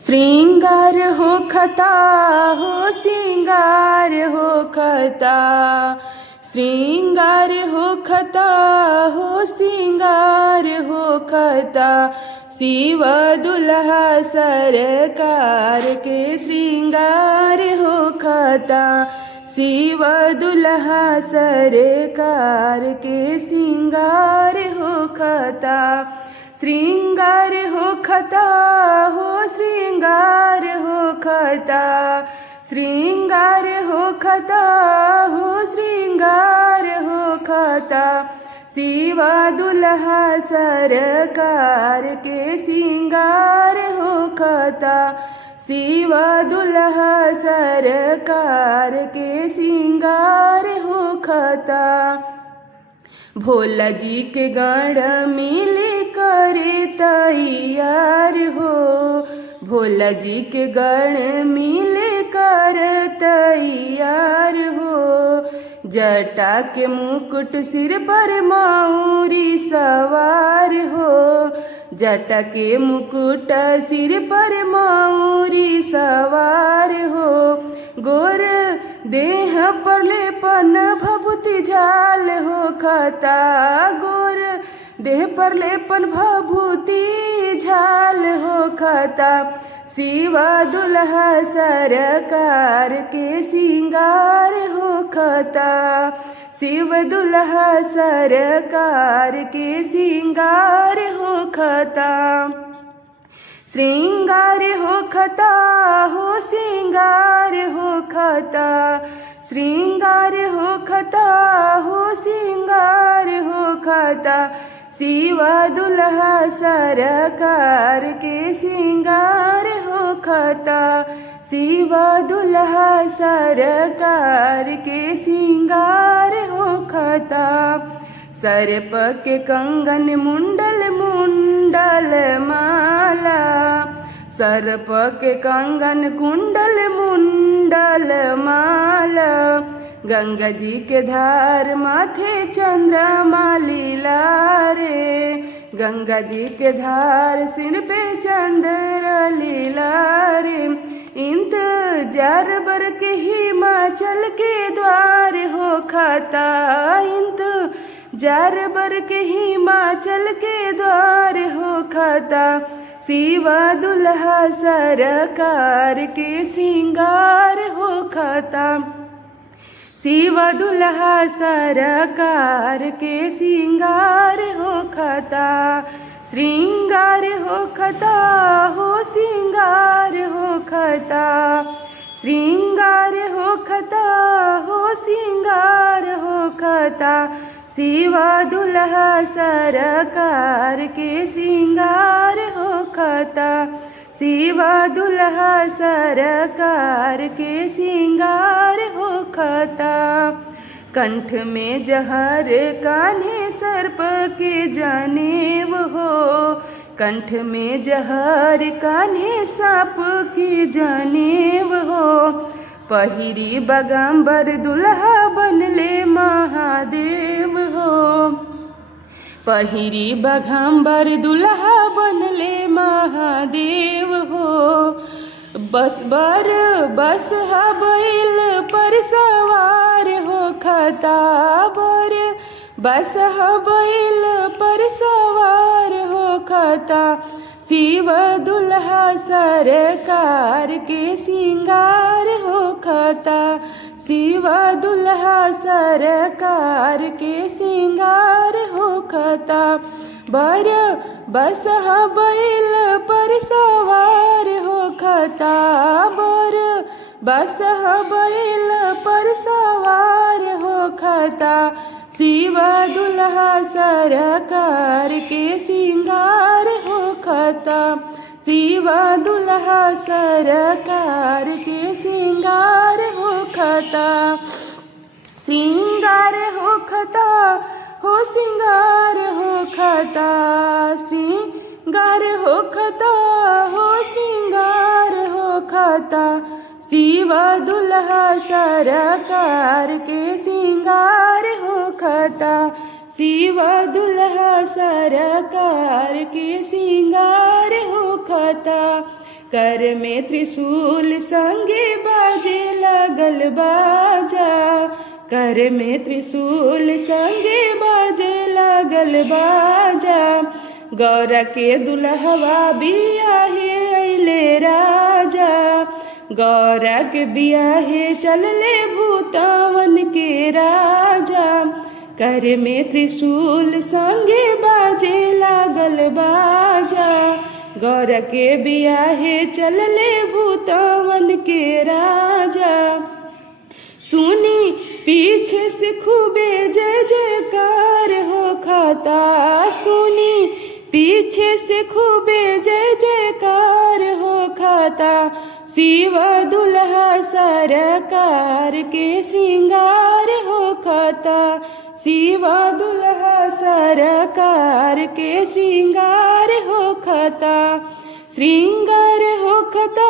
श्रृंगार हो खता हो श्रृंगार हो खता, श्रृंगार हो खता हो श्रृंगार हो खता। शिव दुल्हा सरकार के श्रृंगार हो खता, शिव दुल्हा सरकार के श्रृंगार हो खता। श्रृंगार हो खता हो श्रृंगार हो खता, श्रृंगार हो खता हो श्रृंगार हो खता। शिव दुल्हा सरकार के श्रृंगार हो खता, शिव दुल्हा सरकार के श्रृंगार हो खता। भोला जी के गण मिले करे तैयार हो, भोला जी के गण मिले कर तैयार हो। जटा के मुकुट सिर पर मौरी सवार हो, जटा के मुकुट सिर पर मौरी सवार हो। गोर देह पर लेपन भभूति झाल हो खता, गोर देह पर लेपन भभूति झाल हो खता। शिव दुल्हा सरकार के श्रृंगार हो खता, शिव दुल्हा सरकार के श्रृंगार हो खता। श्रृंगार हो खता हो श्रृंगार हो खता, श्रृंगार हो खता हो श्रृंगार हो खता। शिव दुल्हा सरकार के श्रृंगार हो खता, शिव दुल्हा सरकार के श्रृंगार हो खता। सर्प के कंगन मुंडल मुंडल माला, सर्प के कंगन कुंडल मुंडल माला। गंगा जी के धार माथे चंद्रमा लीला रे, गंगा जी के धार सिर पे चंद्र लीला रे। इंतजार बर के हिमाचल के द्वार हो खता, इंतजार बर के हिमाचल के द्वार हो खता। शिव दुल्हा सरकार के श्रृंगार हो खता, शिव दुल्हा सरकार के श्रृंगार हो खता। श्रृंगार हो खता हो श्रृंगार हो खता, श्रृंगार हो खता हो श्रृंगार हो खता। शिव दुल्हा सरकार के श्रृंगार हो खता, शिव दुल्हा सरकार के श्रृंगार हो खता। कंठ में जहर कान्हे सर्प के जनेऊ हो, कंठ में जहर कान्हे सांप के जनेऊ हो। पहिरी बगंबर दुल्हा बनले महादेव हो, पहिरी बगंबर दुल्हा बनले महादेव हो। बस बैल पर सवार हो खता, बस बैल पर सवार हो खता। शिव दुल्हा सरकार के श्रृंगार हो खता, शिव दुल्हा सरकार के श्रृंगार हो खता। बस बैल पर सवार हो खता, बस बैल पर सवार हो खता। शिव दुल्हा सरकार के श्रृंगार हो खता, शिव दुल्हा सरकार के श्रृंगार हो खता। श्रृंगार हो खता हो श्रृंगार हो खता, श्रृंगार हो खता हो श्रृंगार हो खता। शिव दुल्हा सरकार के श्रृंगार हो खता, शिव दुल्हा सरकार के श्रृंगार हो खता। कर में त्रिशूल संगे बाजे लागल बाजा, कर में त्रिशूल संगे बाजे लागल बाजा। गौरा के दुल्हवा बियाहे अइले राजा, गौरा के बियाहे चलले भूतवन के राजा। कर में त्रिशूल संगे बाजे लागल बाजा, गौरा के बियाहे चलले भूतवन के राजा। सुनी पीछे से खूबे जय जयकार हो खाता, सुनी पीछे से खूबे जय जयकार हो खाता। शिवा दुल्हा सरकार के श्रृंगार हो खाता, शिवा दुल्हा सरकार के श्रृंगार हो खाता। श्रृंगार हो खाता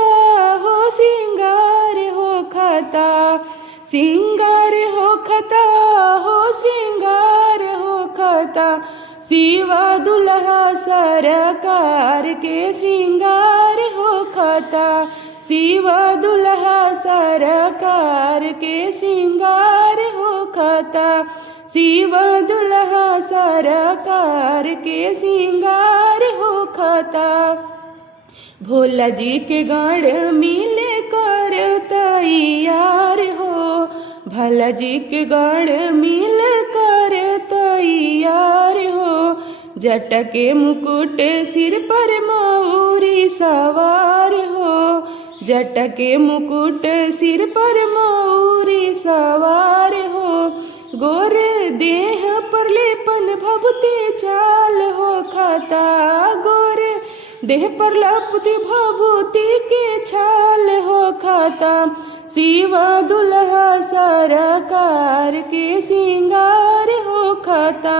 हो श्रृंगार हो खाता, श्रृंगार हो खाता हो श्रृंगार हो खाता। शिवा दुल्हा सरकार के श्रृंगार हो खाता, शिवा दुल्हा सरकार के श्रृंगार हो खाता, शिवा दुल्हा सरकार के श्रृंगार हो खाता। भोला जी के गण मिले कर तैयार हो, भोला जी के गण मिल कर तैयार हो। जट के मुकुट सिर पर मयूरी सवार हो, जट के मुकुट सिर पर मयूरी सवार हो। गोर देह पर लेपन भभूति चाल हो खाता, गोर देह पर लपटी भभूति के छाल हो खाता। शिवा दुल्हा सरकार के श्रृंगार हो खाता,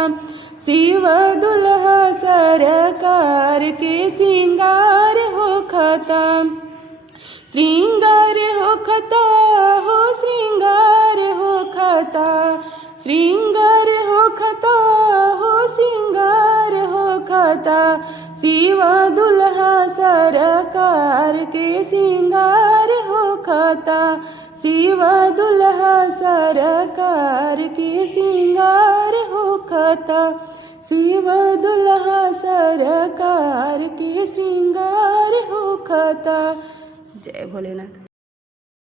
शिवा दुल्हा सरकार के श्रृंगार हो खाता। श्रृंगार हो खाता हो श्रृंगार हो खाता, श्रृंगार हो खाता हो श्रृंगार हो खाता। शिवा दुल्हा सरकार के श्रृंगार हो खाता, शिवा दुल्हा सरकार के श्रृंगार हो खाता, शिवा दुल्हा सरकार के श्रृंगार हो खाता। जय भोलेनाथ।